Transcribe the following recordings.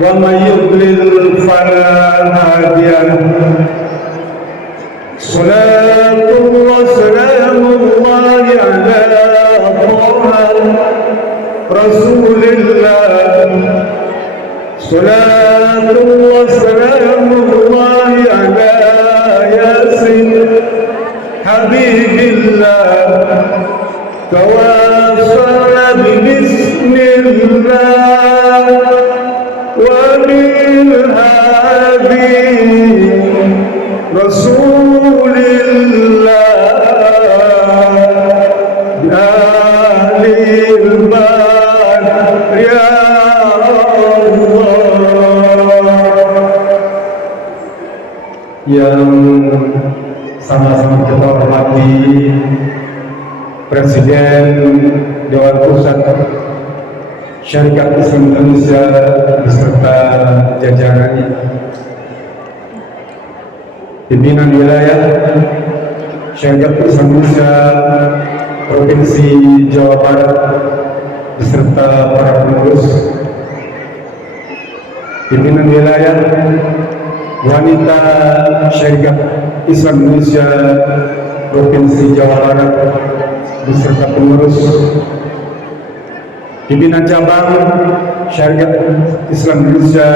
ومن يضلل فلا هادي له. صلاة الله سلام الله على طه رسول الله. صلاة الله سلام الله على ياسين حبيب الله. تواصل ببسم الله وبالهادي رسول الله. يا للبار يا Allah. Yang sama-sama kita hormati Presiden Dewan Pusat Syarikat Islam Indonesia beserta jajarannya, pimpinan wilayah Syarikat Islam Indonesia Provinsi Jawa Barat beserta para pengurus, pimpinan wilayah wanita Syarikat Islam Indonesia Provinsi Jawa Barat beserta pengurus, pimpinan cabang Syarikat Islam Indonesia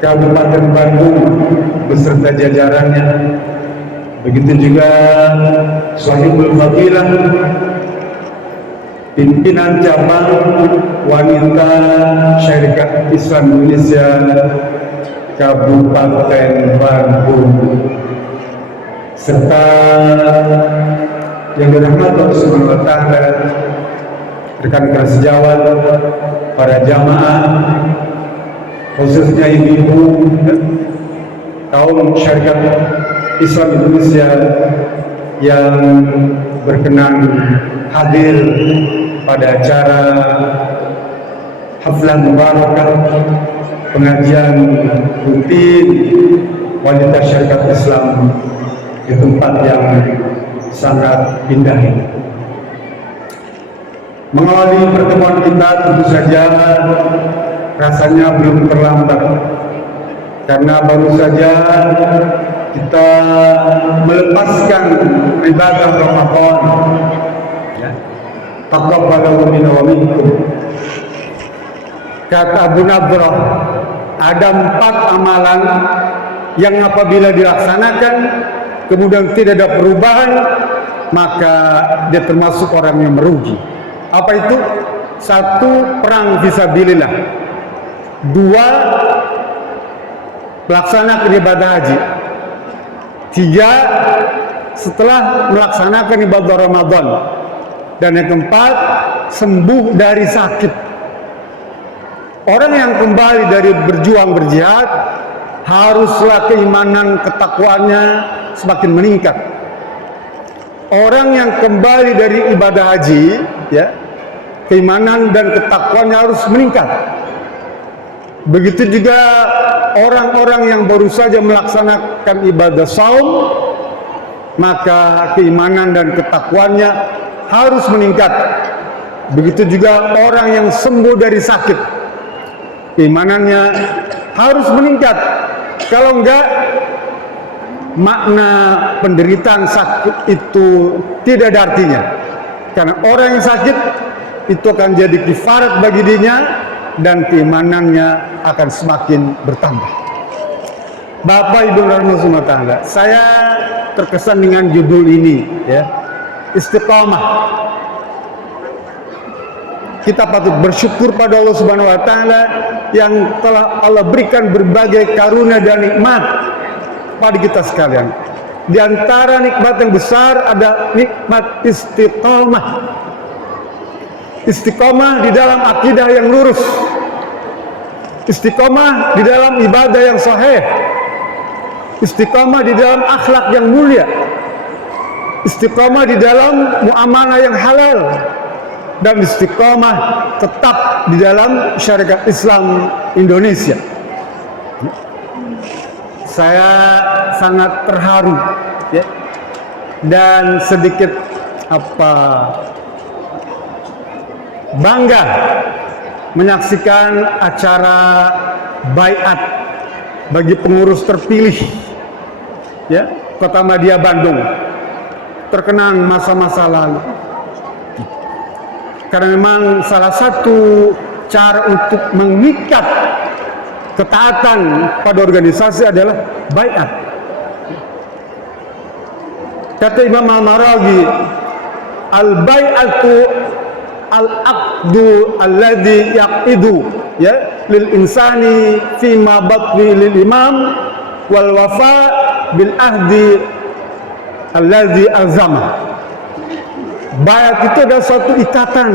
Kabupaten Bandung beserta jajarannya, begitu juga Sahibul Fadilah, pimpinan cabang wanita Syarikat Islam Indonesia Kabupaten Bandung, serta yang dirahmati Allah Subhanahu wa Ta'ala, rekan-rekan sejawat, para jamaah, khususnya ibu-ibu kaum Syarikat Islam Indonesia yang berkenan hadir pada acara haflah mubarakah pengajian rutin wanita Syarikat Islam di tempat yang sangat indah ini. Mengawali pertemuan kita tentu saja rasanya belum terlambat, karena baru saja kita melepaskan ibadah Ramadan, ya. Taqabbalallahu minna wa minkum. Kata Abu Nadrah, ada 4 amalan yang apabila dilaksanakan kemudian tidak ada perubahan, maka dia termasuk orang yang merugi. Apa itu? 1, perang fisabilillah. 2, melaksanakan ibadah haji. 3, setelah melaksanakan ibadah Ramadan. Dan yang keempat, sembuh dari sakit. Orang yang kembali dari berjuang berjihad, haruslah keimanan ketakwaannya semakin meningkat. Orang yang kembali dari ibadah haji, ya, keimanan dan ketakwaannya harus meningkat. Begitu juga orang-orang yang baru saja melaksanakan ibadah saum, maka keimanan dan ketakwaannya harus meningkat. Begitu juga orang yang sembuh dari sakit, keimanannya harus meningkat. Kalau enggak, makna penderitaan sakit itu tidak ada artinya. Karena orang yang sakit itu akan jadi kifarat bagi dirinya dan keimanannya akan semakin bertambah. Bapak Ibu rahimahullah taala, saya terkesan dengan judul ini, ya, istiqomah. Kita patut bersyukur pada Allah Subhanahu wa Ta'ala yang telah Allah berikan berbagai karunia dan nikmat pada kita sekalian. Di antara nikmat yang besar ada nikmat istiqomah. Istiqomah di dalam akidah yang lurus, istiqomah di dalam ibadah yang sahih, istiqomah di dalam akhlak yang mulia, istiqomah di dalam muamalah yang halal, dan istiqomah tetap di dalam syariat Islam Indonesia. Saya sangat terharu, ya, dan sedikit bangga menyaksikan acara baiat bagi pengurus terpilih ya Kota Madya Bandung, terkenang masa-masa lalu. Karena memang salah satu cara untuk mengikat ketaatan pada organisasi adalah baiat. Kata Imam Al-Maraghi, al-bai'atu al-aqdu alladhi yaqidu ya lil insani fi ma batni lil imam wal wafa bil ahdi alladhi azama. Baiat itu adalah suatu ikatan.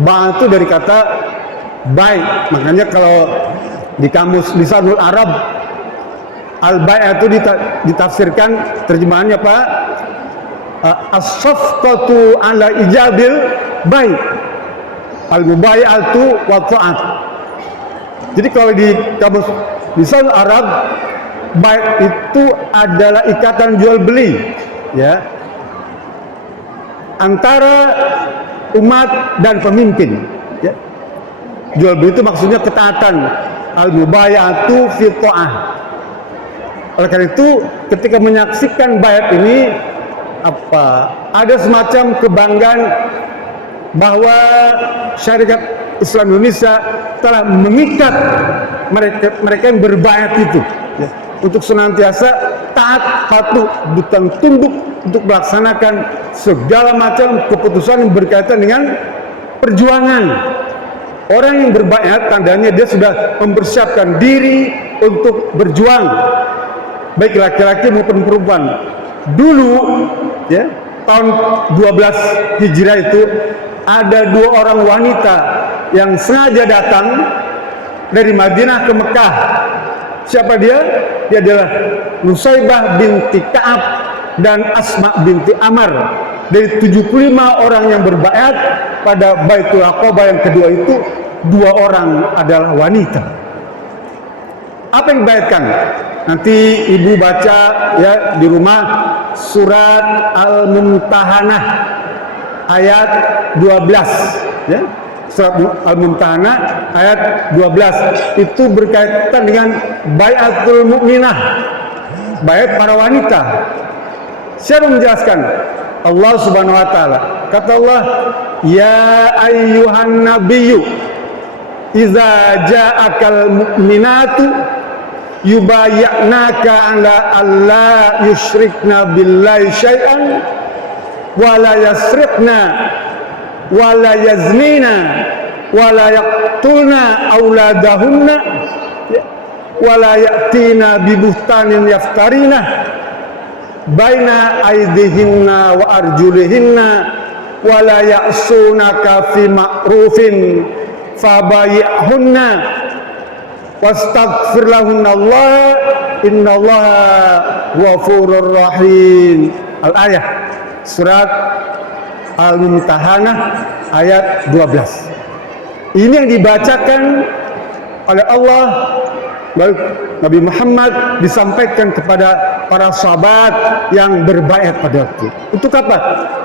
Baiat itu dari kata baik. Makanya kalau di kamus Lisanul Arab, al-bai'at itu ditafsirkan, terjemahannya apa? As-safqatu ala ijabil baik, al-mubay'atu wa ta'at. Jadi kalau di kamus Lisanul Arab, baik itu adalah ikatan jual beli ya antara umat dan pemimpin ya. Jual beli itu maksudnya ketaatan, al-mubay'atu fi ta'ah. Oleh karena itu ketika menyaksikan baiat ini ada semacam kebanggaan bahwa syariat Islam Indonesia telah mengikat mereka yang berbaiat itu ya, untuk senantiasa taat, patuh, dan tunduk untuk melaksanakan segala macam keputusan yang berkaitan dengan perjuangan. Orang yang berbaiat tandanya dia sudah mempersiapkan diri untuk berjuang, baik laki-laki maupun perempuan. Dulu ya tahun 12 Hijriah itu ada 2 orang wanita yang sengaja datang dari Madinah ke Mekah. Siapa dia? Dia adalah Nusaybah binti Ka'ab dan Asma binti Amar. Dari 75 orang yang berbaiat pada Baitul Aqabah yang kedua itu, 2 orang adalah wanita. Apa yang dibaitkan? Nanti ibu baca ya di rumah surat Al-Mumtahanah ayat 12 ya. Surat Al-Mumtahanah ayat 12 itu berkaitan dengan baiatul mukminah, baiat para wanita. Siapa menjelaskan? Allah Subhanahu wa taala. Kata Allah, ya ayyuhan nabiyyu idza ja'akal mu'minatu yubayya'naka ala alla yusyrikna billahi syai'an wa la yasriqna wa la yaznina wa la yaqtulna auladahunna wa la ya'tina bi buhtanin yaftarina baina aidihinna wa arjulihinna wa la ya'sunaka fi ma'rufin fabayyihunna wastaghfir lahunallah innallaha ghafurur rahim. Al-ayah surat Al-Mumtahanah ayat 12. Ini yang dibacakan oleh Allah lalu Nabi Muhammad disampaikan kepada para sahabat yang berbaiat pada waktu. Untuk apa?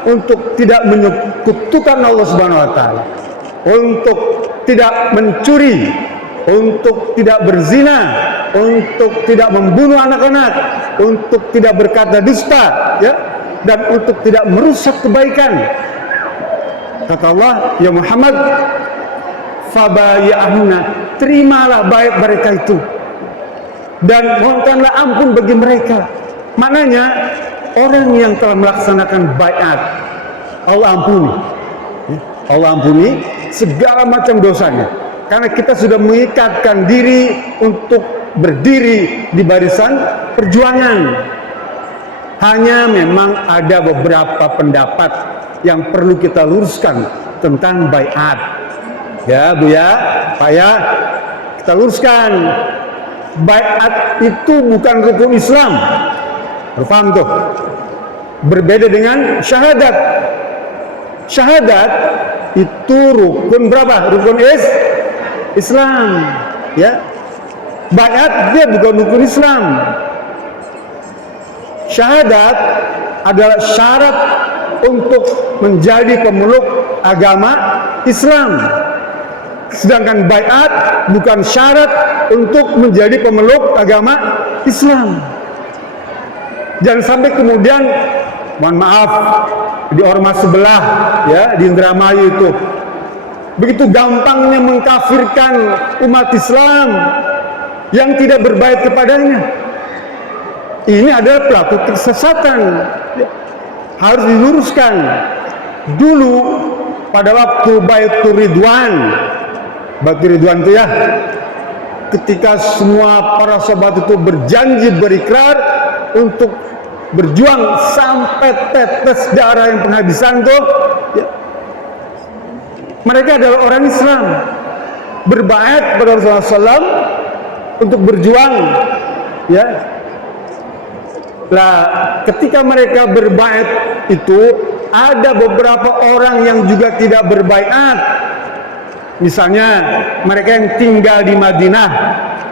Untuk tidak menyekutukan Allah Subhanahu wa taala, untuk tidak mencuri, untuk tidak berzina, untuk tidak membunuh anak-anak, untuk tidak berkata dusta, ya, dan untuk tidak merusak kebaikan. Kata Allah, ya Muhammad, fabayya'hunna, terimalah baiat mereka itu dan mohonkanlah ampun bagi mereka. Maknanya orang yang telah melaksanakan baiat, Allah ampuni, ya, Allah ampuni segala macam dosanya. Karena kita sudah mengikatkan diri untuk berdiri di barisan perjuangan. Hanya memang ada beberapa pendapat yang perlu kita luruskan tentang baiat. Ya Bu ya, Pak ya, kita luruskan. Baiat itu bukan rukun Islam. Paham tuh? Berbeda dengan syahadat. Syahadat itu rukun berapa? Rukun Islam, ya. Baiat dia bukan rukun Islam. Syahadat adalah syarat untuk menjadi pemeluk agama Islam. Sedangkan baiat bukan syarat untuk menjadi pemeluk agama Islam. Jangan sampai kemudian, mohon maaf, di ormas sebelah, ya, di Indramayu itu, begitu gampangnya mengkafirkan umat Islam yang tidak berbait kepadanya. Ini adalah pelaku kesesatan. Harus diluruskan. Dulu pada waktu Baitur Ridwan, Baitur Ridwan itu ya, ketika semua para sahabat itu berjanji, berikrar untuk berjuang sampai tetes darah yang penghabisan tuh, ya, mereka adalah orang Islam, berbaiat pada Rasulullah SAW untuk berjuang, ya. Lah, ketika mereka berbaiat itu, ada beberapa orang yang juga tidak berbaiat. Misalnya mereka yang tinggal di Madinah,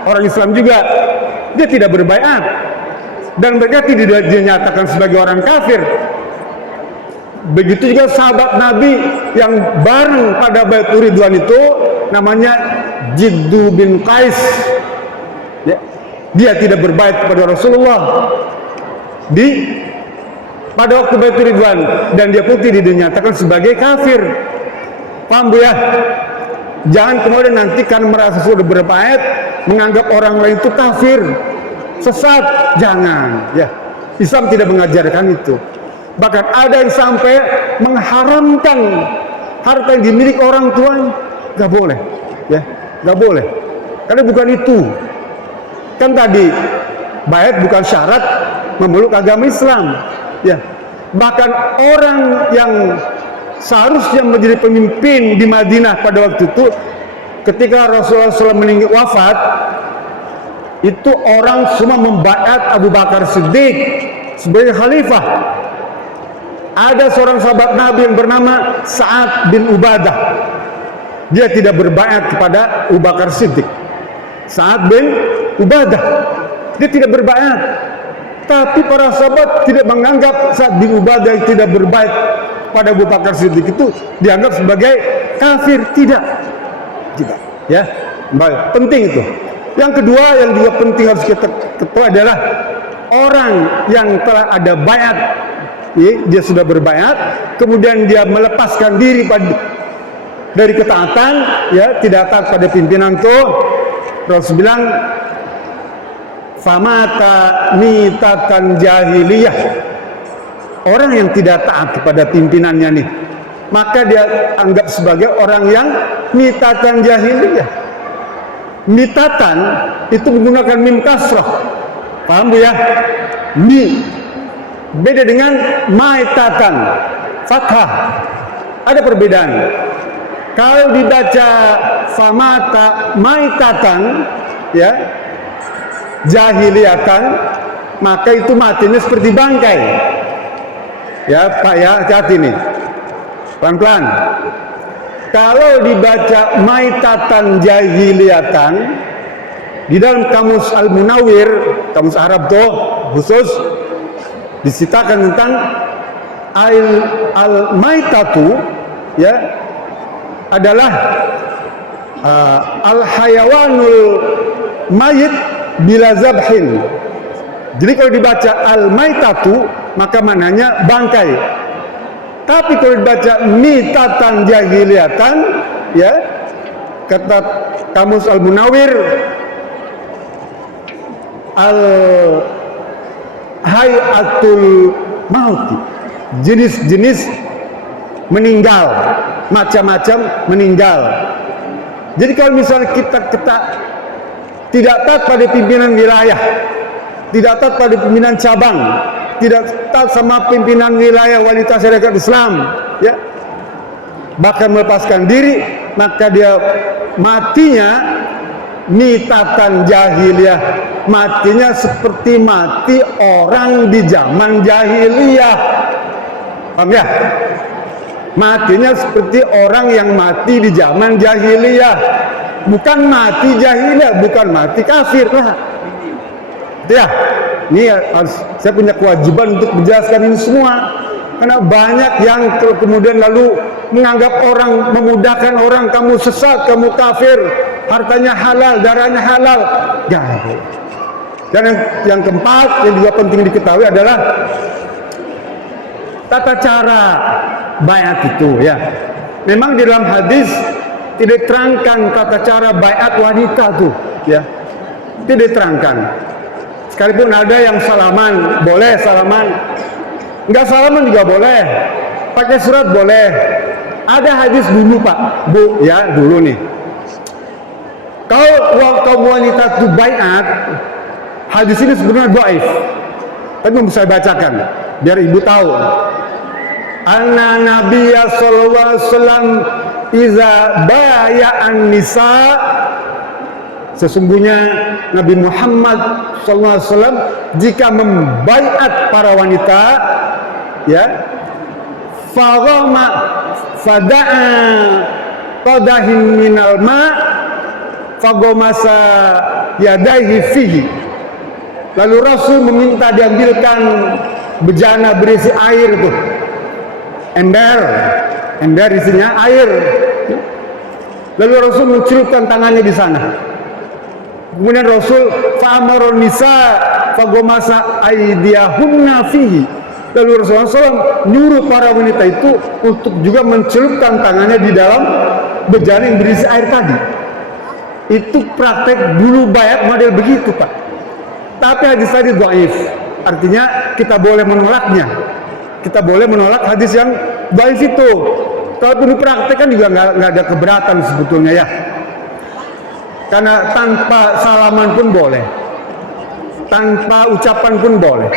orang Islam juga, dia tidak berbaiat, dan mereka tidak dinyatakan sebagai orang kafir. Begitu juga sahabat Nabi yang bareng pada Baitur Ridwan itu, namanya Jiddu bin Qais, ya, dia tidak berbaiat kepada Rasulullah pada waktu Baitur Ridwan, dan dia pun tidak dinyatakan sebagai kafir. Paham Bu ya? Jangan kemudian nanti kan merasa sudah berbaiat menganggap orang lain itu kafir, sesat. Jangan, ya. Islam tidak mengajarkan itu. Bahkan ada yang sampai mengharamkan harta yang dimiliki orang tuanya. Gak boleh, ya, gak boleh. Karena bukan itu. Kan tadi baiat bukan syarat memeluk agama Islam, ya. Bahkan orang yang seharusnya menjadi pemimpin di Madinah pada waktu itu, ketika Rasulullah SAW meninggal wafat, itu orang semua membaiat Abu Bakar Siddiq sebagai khalifah. Ada seorang sahabat Nabi yang bernama Sa'ad bin Ubadah, dia tidak berbaiat kepada Abu Bakar Siddiq. Sa'ad bin Ubadah, dia tidak berbaiat. Tapi para sahabat tidak menganggap Sa'ad bin Ubadah yang tidak berbaiat pada Abu Bakar Siddiq itu dianggap sebagai kafir. Tidak, ya. Baik, penting itu. Yang kedua yang juga penting harus kita ketahui adalah orang yang telah ada baiat, ya, dia sudah berbaiat, kemudian dia melepaskan diri dari ketaatan, ya, tidak taat pada pimpinan tuh, Rasul bilang famata mitatan jahiliyah. Orang yang tidak taat kepada pimpinannya nih, maka dia anggap sebagai orang yang mitatan jahiliyah. Mitatan itu menggunakan mim kasrah. Paham Bu ya? Mi beda dengan maitatan fathah. Ada perbedaan. Kalau dibaca famata maitatan, ya, jahiliyatan, maka itu matinya seperti bangkai. Ya Pak ya, hati-hati nih, pelan-pelan. Kalau dibaca maitatan jahiliyatan, di dalam kamus Al-Munawwir, kamus Arab tuh khusus disitakan tentang al-maitatu, ya, adalah al-hayawanul mayit bila zabhin. Jadi kalau dibaca al-maitatu, maka mananya bangkai. Tapi kalau dibaca mitatan jahiliyatan, ya, kata kamus Al-Munawwir, al-hayatul mauti, jenis-jenis meninggal, macam-macam meninggal. Jadi kalau misalnya kita tidak taat pada pimpinan wilayah, tidak taat pada pimpinan cabang, tidak taat sama pimpinan wilayah wanita syarikat Islam, ya, bahkan melepaskan diri, maka dia matinya mitatan jahiliyah, matinya seperti mati orang di zaman jahiliyah. Paham ya? Matinya seperti orang yang mati di zaman jahiliyah, bukan mati jahiliyah, bukan mati kafir lah. Ya, ini harus, saya punya kewajiban untuk menjelaskan ini semua, karena banyak yang kemudian lalu menganggap orang, memudahkan orang, kamu sesat, kamu kafir, hartanya halal, darahnya halal. Jangan. Dan yang keempat yang juga penting diketahui adalah tata cara baiat itu ya. Memang di dalam hadis tidak diterangkan tata cara baiat wanita tuh ya. Tidak diterangkan. Sekalipun ada yang salaman, boleh salaman. Enggak salaman juga boleh. Pakai surat boleh. Ada hadis dulu Pak, Bu, ya dulu nih. Kalau kaum wanita itu baiat, hadis ini sebenarnya dhaif. Tapi mau saya bacakan biar ibu tahu. Anna Nabiyya sallallahu alaihi wasallam iza baya'an nisa, sesungguhnya Nabi Muhammad sallallahu alaihi wasallam jika membaiat para wanita ya, fada'a qadahin minal ma fagomasa yadaihi fihi, lalu Rasul meminta diambilkan bejana berisi air tuh, ember isinya air, lalu Rasul mencelupkan tangannya di sana. Kemudian Rasul fa'amaron nisa fagomasa aydiyahunna fihi, lalu Rasulullah SAW nyuruh para wanita itu untuk juga mencelupkan tangannya di dalam bejana yang berisi air tadi. Itu praktek dulu baiat model begitu Pak. Tapi hadis tadi dhaif, artinya kita boleh menolaknya. Kita boleh menolak hadis yang dhaif itu. Kalau dipraktekkan juga nggak ada keberatan sebetulnya ya. Karena tanpa salaman pun boleh, tanpa ucapan pun boleh,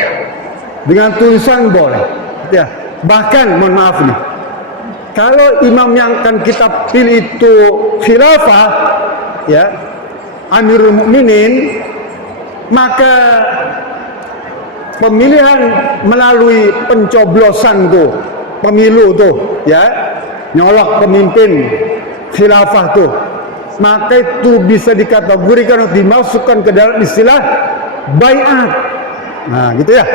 dengan tulisan boleh. Ya. Bahkan mohon maaf nih, kalau imam yang akan kita pilih itu khilafah, ya, Amirul Mukminin, maka pemilihan melalui pencoblosan tuh, pemilu tuh, ya, nyolok pemimpin khilafah tuh, maka itu bisa dikategorikan atau dimasukkan ke dalam istilah baiat. Nah, gitu ya.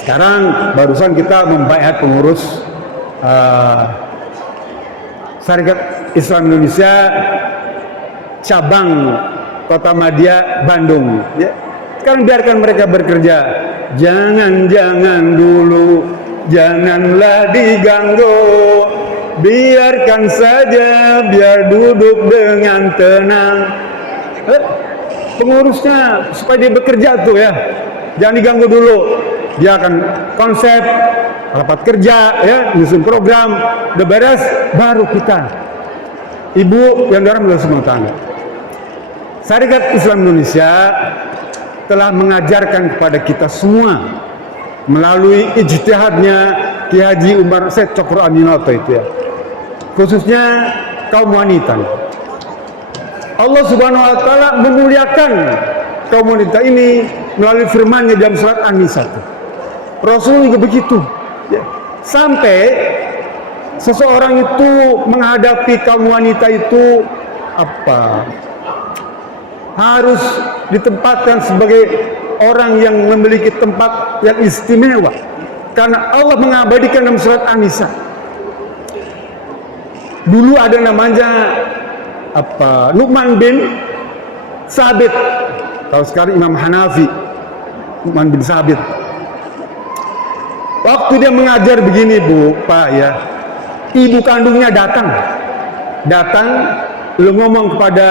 Sekarang barusan kita membaiat pengurus Syarikat Islam Indonesia cabang Kota Madia Bandung ya. Sekarang biarkan mereka bekerja. Jangan dulu, janganlah diganggu, biarkan saja, biar duduk dengan tenang. Pengurusnya supaya dia bekerja tuh ya, jangan diganggu dulu. Dia akan konsep rapat kerja ya, nyusun program, udah beres baru kita. Ibu yang dorong semua tangga. Syarikat Islam Indonesia telah mengajarkan kepada kita semua melalui ijtihadnya Ki Haji Umar Said Cokro Aminoto itu ya, khususnya kaum wanita. Allah Subhanahu wa taala memuliakan kaum wanita ini melalui firman-Nya dalam surat An-Nisa. Rasul juga begitu ya. Sampai seseorang itu menghadapi kaum wanita itu harus ditempatkan sebagai orang yang memiliki tempat yang istimewa, karena Allah mengabadikan dalam surat An-Nisa. Dulu ada namanya Nu'man bin Sabit, kalau sekarang Imam Hanafi, Nu'man bin Sabit. Waktu dia mengajar begini Bu, Pak ya, ibu kandungnya datang lalu ngomong kepada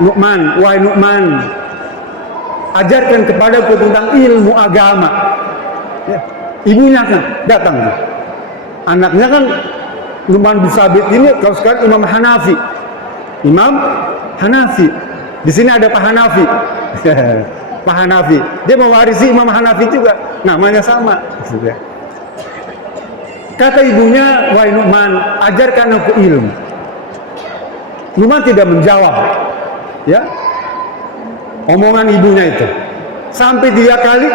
Nu'man, wahai Nu'man, ajarkan kepadaku tentang ilmu agama ya. Ibunya kan datang, anaknya kan Nu'man bin Sabit ini kalau sekarang Imam Hanafi, di sini ada Pak Hanafi. Pak Hanafi, dia mewarisi Imam Hanafi juga, namanya sama. Kata ibunya, wahai Nu'man, ajarkan aku ilmu. Nu'man tidak menjawab ya omongan ibunya itu. Sampai 3 kali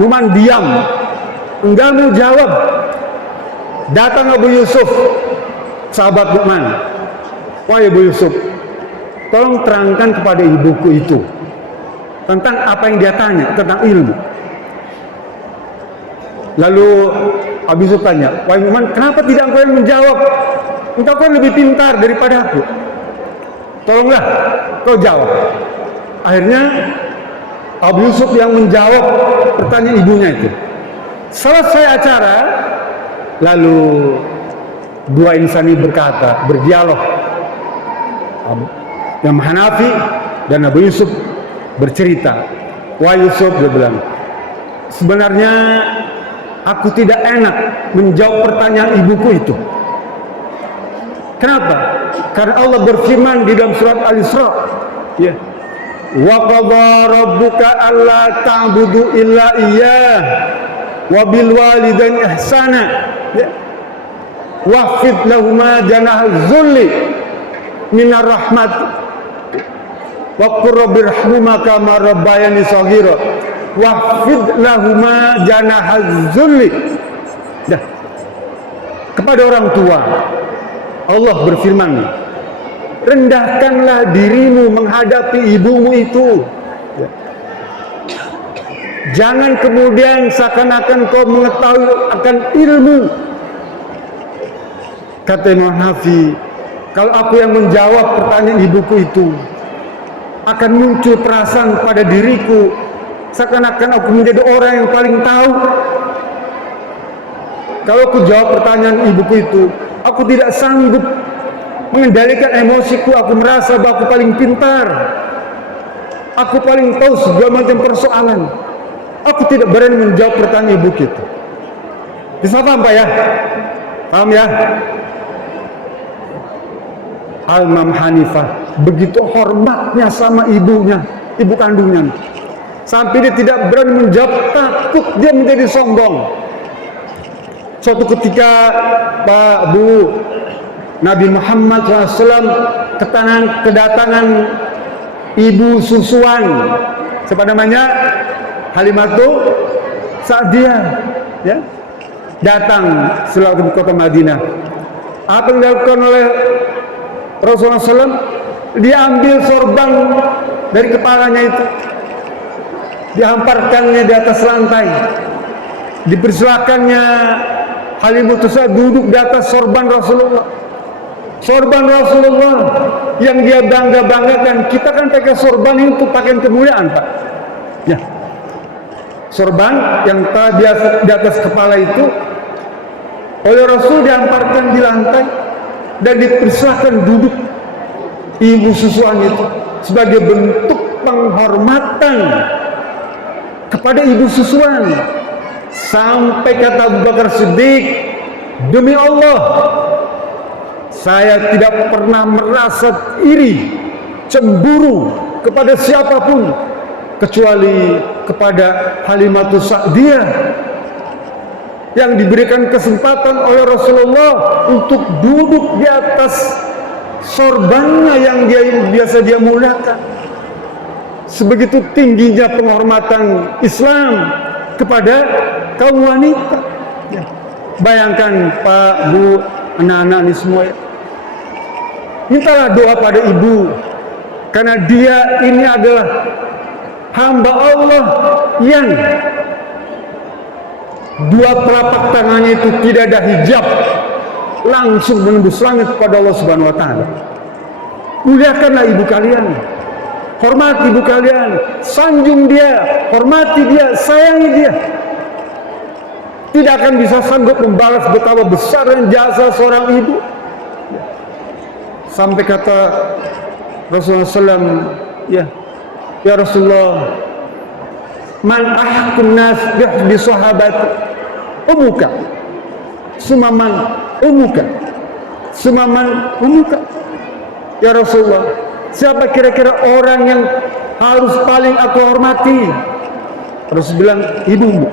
Nu'man diam, enggak mau jawab. Datang Abu Yusuf, sahabat Nu'man, wahai Abu Yusuf, tolong terangkan kepada ibuku itu tentang apa yang dia tanya, tentang ilmu. Lalu Abu Yusuf tanya, wahai Nu'man, kenapa tidak engkau yang menjawab? Engkau kan lebih pintar daripada aku. Tolonglah kau jawab. Akhirnya Abu Yusuf yang menjawab pertanyaan ibunya itu. Selesai acara, lalu dua insan ini berdialog. Yang Hanafi dan Abu Yusuf bercerita. Wah Yusuf, dia bilang, sebenarnya aku tidak enak menjawab pertanyaan ibuku itu. Kenapa? Karena Allah berfirman di dalam surat Al-Isra, ya, wa qadha rabbuka alla ta'budu illa iyyah wa bil walidaini ihsana, ya, waqfid lahuma janaha dzulli minar rahmat wa qur rabbirhamhuma kama rabbayani shaghira waqfid lahuma janaha dzulli. Dah. Kepada orang tua Allah berfirman, rendahkanlah dirimu menghadapi ibumu itu. Ya. Jangan kemudian seakan-akan kau mengetahui akan ilmu. Kata Imam Hanafi, kalau aku yang menjawab pertanyaan ibuku itu, akan muncul perasaan pada diriku seakan-akan aku menjadi orang yang paling tahu. Kalau aku jawab pertanyaan ibuku itu, aku tidak sanggup mengendalikan emosiku. Aku merasa bahwa aku paling pintar, aku paling tahu segala macam persoalan. Aku tidak berani menjawab pertanyaan ibu kita. Bisa paham Pak ya? Paham ya? Imam Hanifah begitu hormatnya sama ibunya, ibu kandungnya, sampai dia tidak berani menjawab, takut dia menjadi sombong. Suatu ketika Pak Bu Nabi Muhammad SAW kedatangan ibu susuan, siapa namanya? Halimatu Sa'diyah, ya, datang selalu ke kota Madinah. Apa yang dilakukan oleh Rasulullah SAW? Dia ambil sorban dari kepalanya itu, dihamparkannya di atas lantai, dipersilakannya Halimatu Sa'diyah duduk di atas sorban Rasulullah. Sorban Rasulullah yang dia bangga-banggakan. Kita kan pakai sorban itu pakaian kemuliaan, Pak. Ya. Sorban yang biasa di atas kepala itu oleh Rasul dihamparkan di lantai dan dipersilakan duduk ibu susuan itu sebagai bentuk penghormatan kepada ibu susuan. Sampai kata Abu Bakar Siddiq, demi Allah, saya tidak pernah merasa iri, cemburu kepada siapapun kecuali kepada Halimatu Sa'diyah yang diberikan kesempatan oleh Rasulullah untuk duduk di atas sorbannya yang biasa dia muliakan. Sebegitu tingginya penghormatan Islam kepada kaum wanita. Ya. Bayangkan Pak, Bu, anak-anak ini semua, ya. Mintalah doa pada ibu, karena dia ini adalah hamba Allah yang dua telapak tangannya itu tidak ada hijab, langsung menembus langit kepada Allah Subhanahu wa taala. Muliakanlah ibu kalian, hormati ibu kalian, sanjung dia, hormati dia, sayangi dia. Tidak akan bisa sanggup membalas betapa besar dan jasa seorang ibu. Sampai kata Rasulullah SAW, ya Rasulullah, man ahakun nas bi sahabati umuka sumaman umuka ya Rasulullah, siapa kira-kira orang yang harus paling aku hormati? Rasul bilang, ibumu.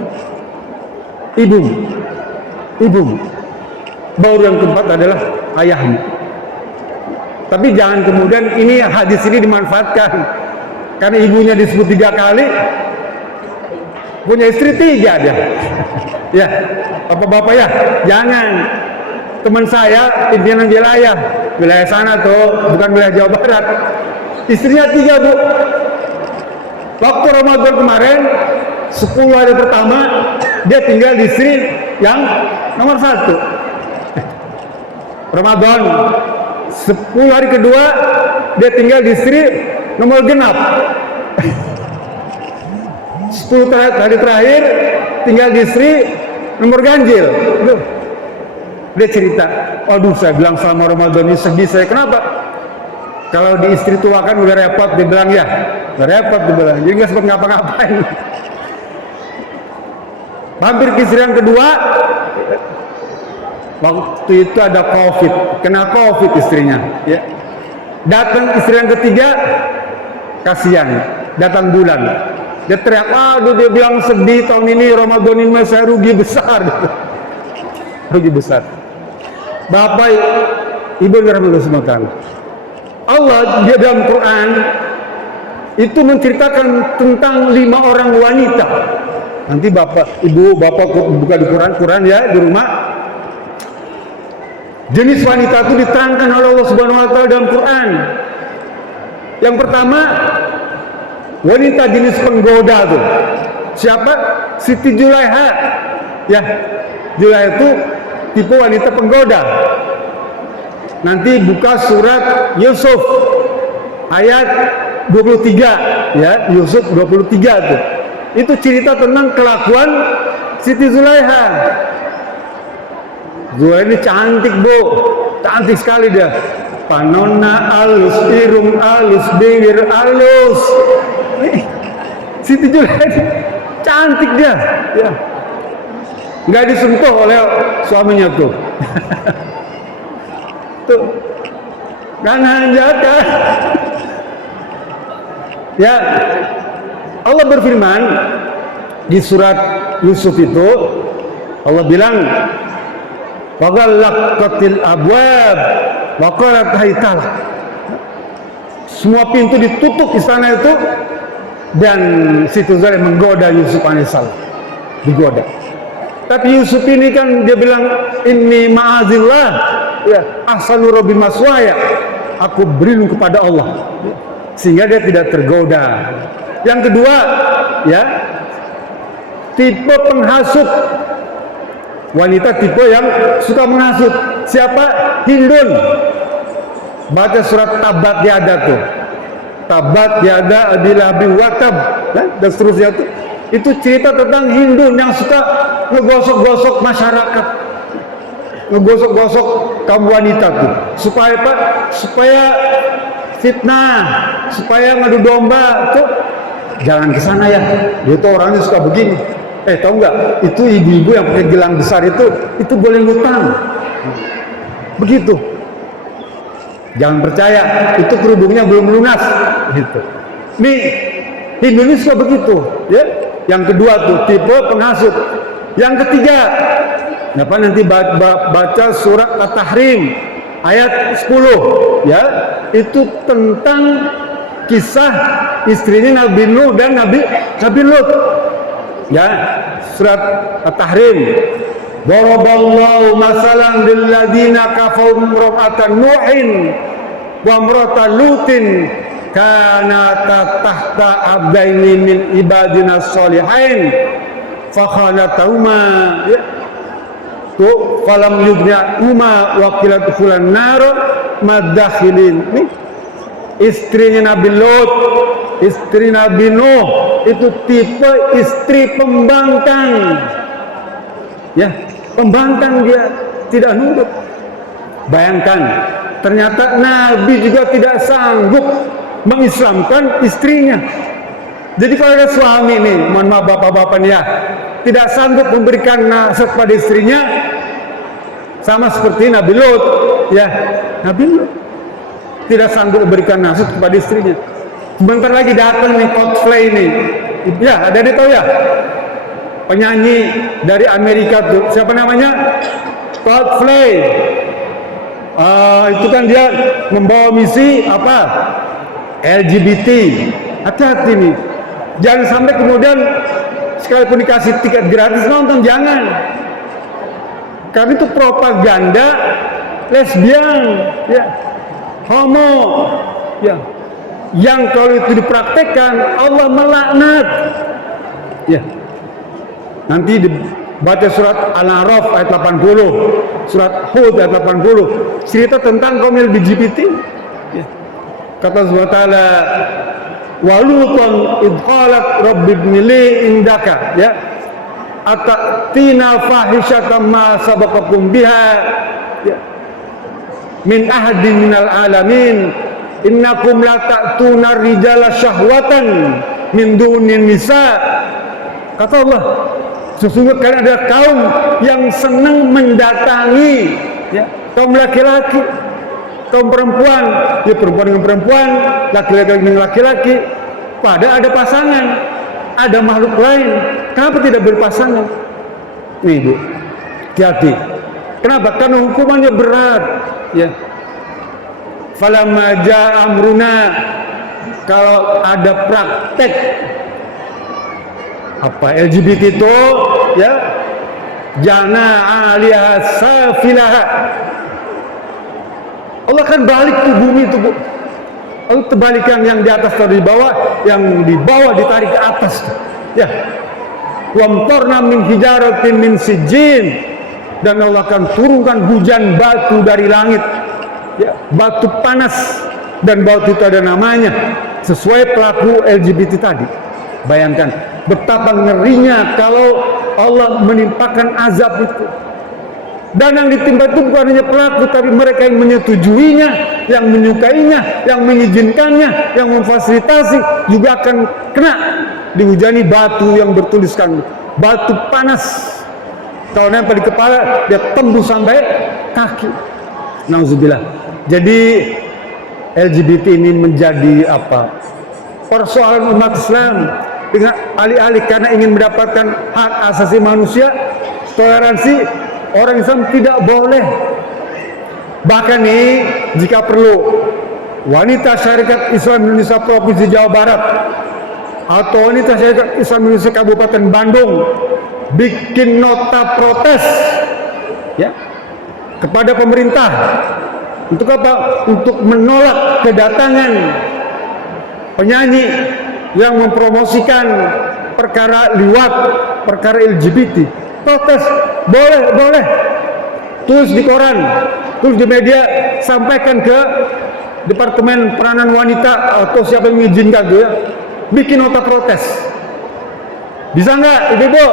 Baru yang keempat adalah ayahmu. Tapi jangan kemudian ini hadis ini dimanfaatkan karena ibunya disebut 3 kali, punya istri 3 dia. Ya, bapak-bapak ya, jangan. Teman saya pimpinan wilayah sana tuh, bukan wilayah Jawa Barat. Istrinya 3, Bu. Waktu Ramadan kemarin 10 hari pertama dia tinggal di Sri yang nomor 1. Ramadan 10 hari kedua dia tinggal di istri nomor genap. 10 hari terakhir tinggal di istri nomor ganjil. Dia cerita, aduh saya bilang selama Ramadan ini sedih saya. Kenapa? Kalau di istri tua kan udah repot, dia bilang ya, udah repot dia bilang, jadi nggak sempat ngapa-ngapain. Hampir ke istri yang kedua, waktu itu ada COVID, kena COVID istrinya. Ya. Datang istri yang ketiga, kasihan, datang bulan. Dia teriak, aduh dia bilang sedih tahun ini Ramadan ini saya rugi besar. Rugi besar. Bapak, Ibu dirahmati Allah. Allah di dalam Quran itu menceritakan tentang 5 orang wanita. Nanti Bapak, Ibu, Bapak buka di Quran ya di rumah. Jenis wanita itu diterangkan oleh Allah Subhanahu wa taala dalam Quran. Yang pertama, wanita jenis penggoda tuh. Siapa? Siti Julaiha. Ya, Julaiha itu tipe wanita penggoda. Nanti buka surat Yusuf ayat 23 ya, Yusuf 23 tuh. Itu cerita tentang kelakuan Siti Zulaiha. Zulaiha ini cantik, Bu. Cantik sekali dia. Panonna alus, irum alus, bibir alus. Siti Zulaiha ini cantik dia. Ya. Nggak disentuh oleh suaminya tuh. Tuh. Karena jaga. Ya. Allah berfirman di surat Yusuf itu, Allah bilang, wa ghallaqatil abwab wa qalat haytala. Semua pintu ditutup istana itu, dan Siti Zulaiha menggoda Yusuf alaihissalam. Digoda. Tapi Yusuf ini kan dia bilang, inni ma'azillah, ya, ahsanu rabbi maswaya, aku berlindung kepada Allah, sehingga dia tidak tergoda. Yang kedua, ya, tipe penghasut. Wanita tipe yang suka menghasut. Siapa? Hindun. Baca surat Tabat Yada tuh. Tabat Yada Abi Lahabin Watab, dan seterusnya tuh. Itu cerita tentang Hindun yang suka ngegosok-gosok masyarakat, ngegosok-gosok kaum wanita tuh. Supaya apa? Supaya fitnah, supaya ngadu domba tuh. Jangan ke sana ya, dia tuh orangnya suka begini. Tahu nggak? Itu ibu-ibu yang pakai gelang besar itu boleh ngutang. Begitu. Jangan percaya, itu kerudungnya belum lunas. Gitu. Nih, Indonesia begitu. Ya. Yang kedua tuh tipe penghasut. Yang ketiga, apa nanti baca surat At-Tahrim ayat 10. Ya, itu tentang kisah istrinya Nabi Nuh dan Nabi Lut. Ya, surat At-Tahrim. Daraballahu masalan lil ladzina kafaru imra'atan Nuhin wa imra'atan Lutin kanata tahta abdaini min ibadina sholihain fa khanatahuma, ya. Tuh falam yugna huma wa qilat fulan nar madakhilin. Nih, istrinya Nabi Lot, istri Nabi Nuh itu tipe istri pembangkang. Ya, pembangkang, dia tidak nurut. Bayangkan, ternyata Nabi juga tidak sanggup mengislamkan istrinya. Jadi kalau ada suami nih, mohon maaf bapak-bapak nih ya, tidak sanggup memberikan nasihat pada istrinya, sama seperti Nabi Lot, ya, Nabi Lot tidak sanggup memberikan nasihat kepada istrinya. Sebentar lagi datang nih Coldplay nih, ya, ada tahu ya, penyanyi dari Amerika tuh, siapa namanya? Coldplay. Itu kan dia membawa misi apa? LGBT. Hati-hati nih, jangan sampai kemudian sekalipun dikasih tiket gratis nonton, jangan. Karena itu propaganda lesbian, ya, homo, ya, yang kalau itu dipraktekkan Allah melaknat, ya. Nanti baca surat Al-A'raf ayat 80, surat Hud ayat 80, cerita tentang kaum LGBT. Ya. Kata Allah Ta'ala, walutan idqalat rabbi ibnili indaka, ya, atatina fahisyatan ma sabaqakum biha, ya, min ahadin minal alamin, innakum la ta'tuna rijala syahwatan min dunin nisa. Kata Allah, sesungguhnya kalian adalah kaum yang senang mendatangi, ya, kaum laki-laki, kaum perempuan, ya, perempuan dengan perempuan, laki-laki dengan laki-laki, pada ada pasangan, ada makhluk lain. Kenapa tidak berpasangan? Nih Bu, hati-hati. Kenapa? Karena hukumannya berat, ya. Falamma jaa amruna, kalau ada praktek apa LGBT itu, ya, jana aliyah safilaha, Allah akan balik ke bumi itu, Bu. Allah terbalikan yang di atas taruh di bawah, yang di bawah ditarik ke atas, ya. Wamtorna min hijaratin min sijin, dan Allah akan turunkan hujan batu dari langit, ya, batu panas, dan batu itu ada namanya sesuai pelaku LGBT tadi. Bayangkan betapa ngerinya kalau Allah menimpakan azab itu. Dan yang ditimpa itu bukan hanya pelaku, tapi mereka yang menyetujuinya, yang menyukainya, yang mengizinkannya, yang memfasilitasi juga akan kena dihujani batu yang bertuliskan batu panas. Kalau nempel di kepala, dia tembus sampai kaki. Nauzubillah. Jadi LGBT ini menjadi apa? Persoalan umat Islam, dengan alih-alih karena ingin mendapatkan hak asasi manusia, toleransi, orang Islam tidak boleh. Bahkan nih, jika perlu, wanita Syarikat Islam Indonesia Provinsi Jawa Barat atau wanita Syarikat Islam Indonesia Kabupaten Bandung bikin nota protes, ya, kepada pemerintah. Untuk apa? Untuk menolak kedatangan penyanyi yang mempromosikan perkara liwat, perkara LGBT. Protes, boleh. Tulis di koran, tulis di media, sampaikan ke Departemen Peranan Wanita atau siapa yang mengizinkan itu, ya. Bikin nota protes. Bisa nggak, Ibu?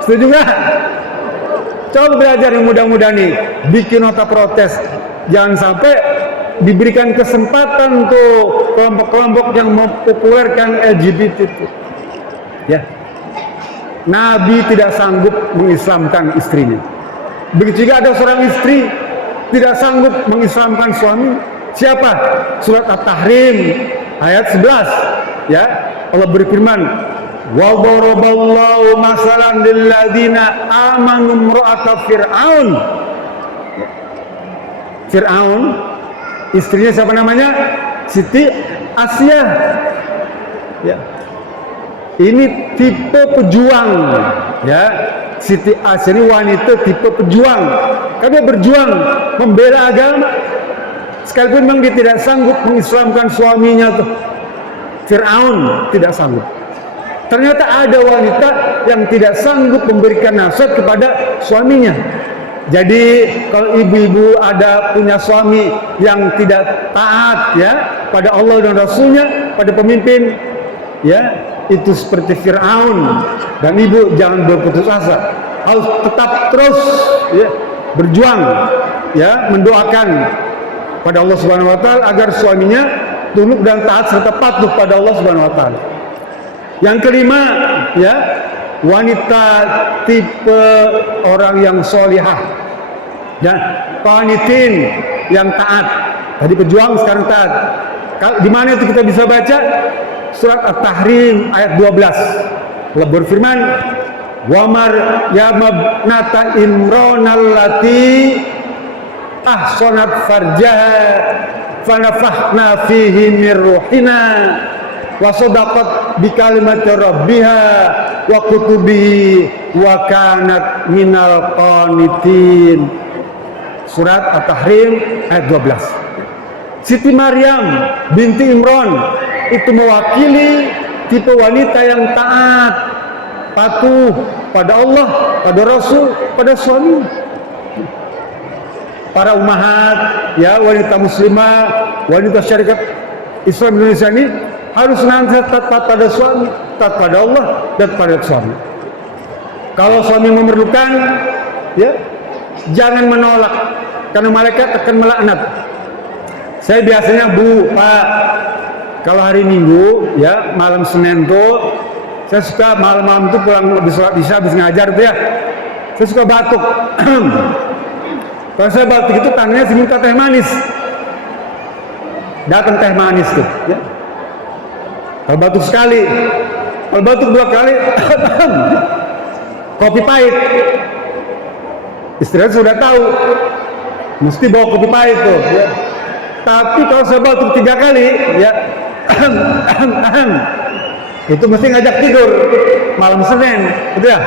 Setuju nggak? Coba belajar yang mudah-mudah nih, bikin nota protes. Jangan sampai diberikan kesempatan untuk kelompok-kelompok yang mempopulerkan LGBT itu, ya. Nabi tidak sanggup mengislamkan istrinya. Begitu juga ada seorang istri tidak sanggup mengislamkan suami. Siapa? Surat At-Tahrim ayat 11, ya. Allah berfirman, wa daraballahu masalan lil ladzina amanu imra'ata fir'aun. Fir'aun, istrinya siapa namanya? Siti Asia, ya. Ini tipe pejuang, ya. Siti Asia ini wanita tipe pejuang. Karena berjuang membela agama, sekalipun memang dia tidak sanggup mengislamkan suaminya tuh. Fir'aun tidak sanggup. Ternyata ada wanita yang tidak sanggup memberikan nasihat kepada suaminya. Jadi kalau ibu-ibu ada punya suami yang tidak taat, ya, pada Allah dan Rasulnya, pada pemimpin, ya, itu seperti Fir'aun. Dan ibu jangan berputus asa, harus tetap terus, ya, berjuang, ya, mendoakan pada Allah Subhanahu Wa Taala agar suaminya tunduk dan taat serta patuh pada Allah Subhanahu Wa Taala. Yang kelima, ya, wanita tipe orang yang solihah, dan qanitin, yang taat. Tadi pejuang, sekarang taat. Di mana itu kita bisa baca? Surat At-Tahrim ayat 12. Allah berfirman, "Wamar ya mabnata Imran allati ahsanat farjaha fanafakhna fihi min ruhina wa sadaqat bi kalimati rabbiha wa kutubihi wa kanat minal qanitin." Surat At-Tahrim ayat 12. Siti Maryam binti Imran itu mewakili tipe wanita yang taat, patuh pada Allah, pada Rasul, pada suami. Para ummahat, ya, wanita muslimah, wanita syarikat Islam Indonesia ini harus senantiasa taat pada suami, taat pada Allah dan pada suami. Kalau suami memerlukan, ya, jangan menolak, karena malaikat akan melaknat. Saya biasanya, Bu, Pak, kalau hari Minggu, ya, malam Senin tuh, saya suka malam-malam tuh pulang habis sholat isya, habis ngajar tuh ya, saya suka batuk. Kalau saya batuk itu tangannya saya minta teh manis. Datang teh manis tuh, ya. Kalau batuk sekali, kalau batuk 2 kali, kopi pahit. Istri sudah tahu, mesti bawa kopi pahit tuh, ya. Tapi kalau saya batuk 3 kali, ya, itu mesti ngajak tidur malam Senin, gitu ya.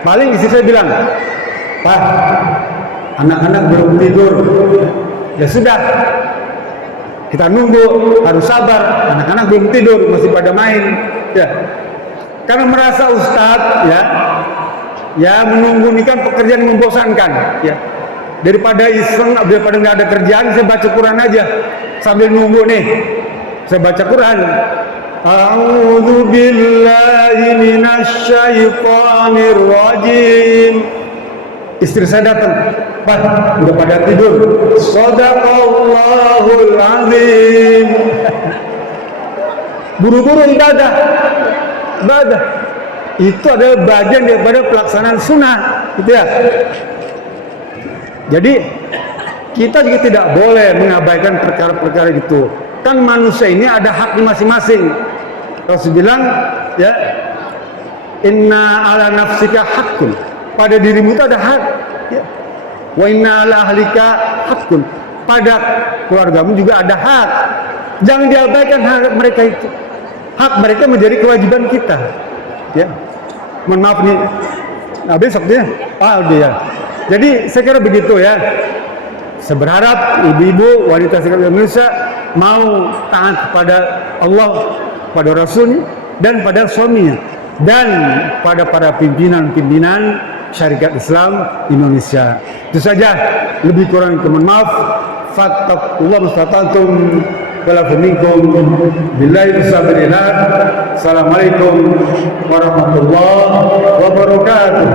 Paling istri saya bilang, Pak, anak-anak belum tidur. Ya sudah, kita nunggu, harus sabar. Anak-anak belum tidur, masih pada main, ya. Karena merasa ustadz, ya menunggu ini kan pekerjaan membosankan, ya. Daripada iseng, daripada nggak ada kerjaan, saya baca Quran aja sambil nunggu nih. Saya baca Quran. A'udzu billahi minasyaitonir rajim. Istri saya datang, Pak, udah pada tidur. Shadaqallahul azim. Buru-buru ibadah. Itu adalah bagian daripada pelaksanaan sunnah, gitu ya. Jadi kita juga tidak boleh mengabaikan perkara-perkara itu. Kan manusia ini ada haknya masing-masing. Rasul bilang, ya, inna ala nafsika haqqun. Pada dirimu itu ada hak, ya. Wa inna ala ahlika haqqun. Pada keluargamu juga ada hak. Jangan diabaikan hak mereka itu. Hak mereka menjadi kewajiban kita, ya. Mohon maaf nih, nah besok dia, dia. Jadi saya kira begitu ya. Saya berharap ibu-ibu wanita sekalian Indonesia mau taat kepada Allah, pada Rasul dan pada suaminya, dan pada para pimpinan-pimpinan syarikat Islam Indonesia. Itu saja, lebih kurang mohon maaf. Fattaqullaha mastata'tum wala minkum billahi bisabilillah. Assalamualaikum warahmatullahi wabarakatuh.